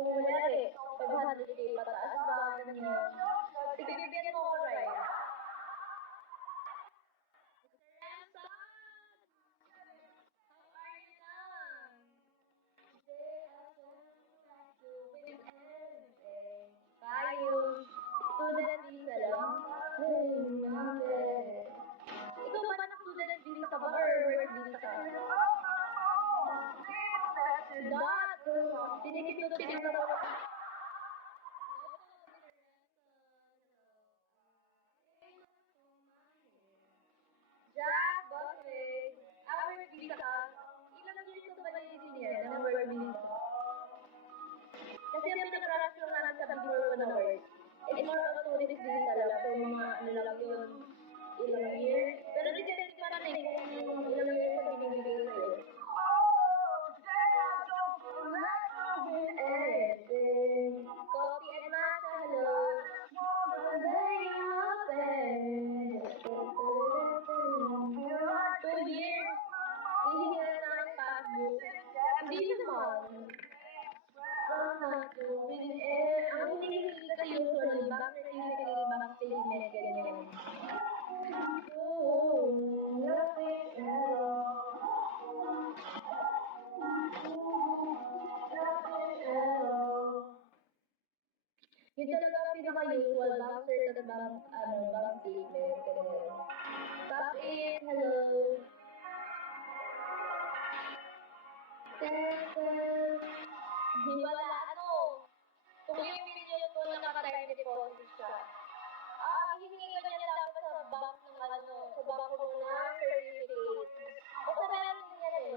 kung kunyari, 500K pataas ba, ganyan. Sige, bigyan mo ako, right? Tayo, student visa lang. Ikaw ba naka-student visa ka ba or work visa ka? Dot! Tinikip na ako. Jack, bakit? Work visa ka? Ilang years ka ba din yan ng work visa? Kasi ang pinag-rational namin sa before ko na work, it's more of a tourist visa lang. So, mga ano lang yun, ilang years. Pero depende pa rin kung ilang years ang binibigay sa'yo. Coffee and matcha, hello. 2 years. Hihingi na ng passbook. Hindi naman. Ang hinihingi ka usually, bank certificate, bank statement, ganyan. Yun talaga ang pinaka-usual, bank cert at bank statement, ganyan. Tap in, hello. Di wala, kung yung million ko naka-time deposit siya. Hihingi ka niya dapat sa bank ng sa bank mo ng certificate. Basta meron din yan eh.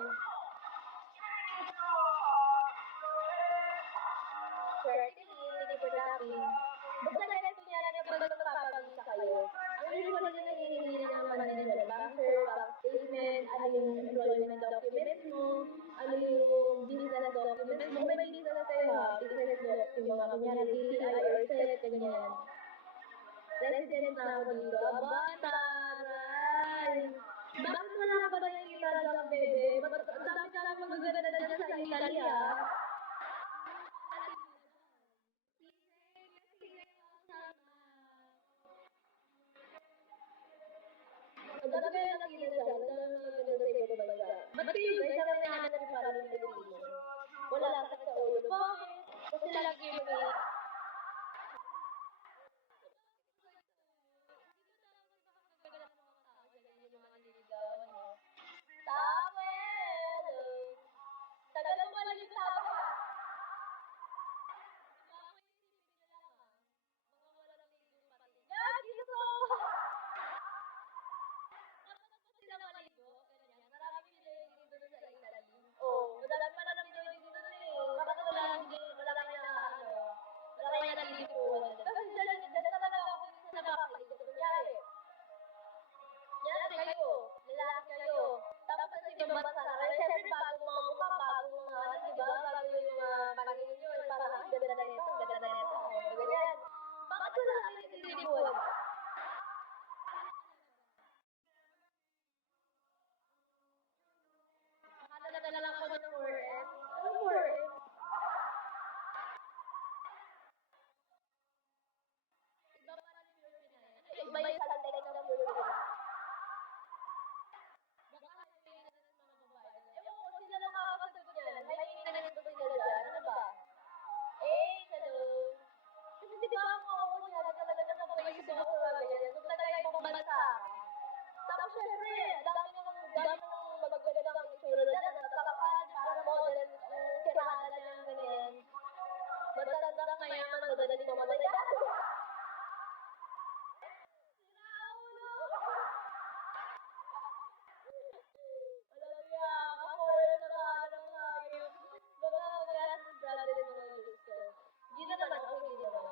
Certificate, hindi po tracking. Basta meron din yan kapag magpapagisa kayo. Ang usual na nangihingi na naman nila, bank cert, bank statement, ano yung employment documents mo, ano yung visa na documents mo. May visa na kayo ha, business doc, yung mga kunyari, DTI or SET, ganyan. Resident na ako dito. Aba, taray! Bakit wala ka ba nakikita dyan, bebe? Ang dami ka lang magaganda dyan sa Italy, ha? Ang dami ka lang nakikita dyan. Ang dami magaganda sa ibang bansa. Ba't kayo guys, ang naman ng parang Pilipino? Wala sakit sa ulo. Bakit? Kasi lagi yung tawel! Tagal mo lang yung tawel. Mga walang ligo pati. Gagi ko! Dapat ba sila maligo? Ganyan. Marami piniligo doon sa Italy. Madami pa lang piniligo doon eh. Bakit wala kaya naliligo? Kasi dala talaga ako sa napakaligo. Kunyari. Yan kayo, lalaki kayo. Tapos sa ibang bansa na kayo, syempre bagong mga mukha, bagong mga di ba? Bago yung mga paningin nyo, parang ang ganda na nito, ganyan. Bakit ko lang namin nililibuan? Akala na lang ako ng 4M. Anong 4M? Iba pa rin yung Pinay. Iba yung salanday ng Filipino. Baka hayain na ng mga babae. Ewan ko, sila lang makakasagot yan. Hayain na ng mga sila dyan. Ano ba? Hello. Kasi di ba ako siya, talaga na mag-isip ako nga ganyan. Kung talaga ibang bansa. Tapos syempre, dami ng magagandang itsura dyan. Natatakan, parang model, tirada niya ganyan. Matanda mayaman, madadali mamatay. Hindi na naman, okay din naman.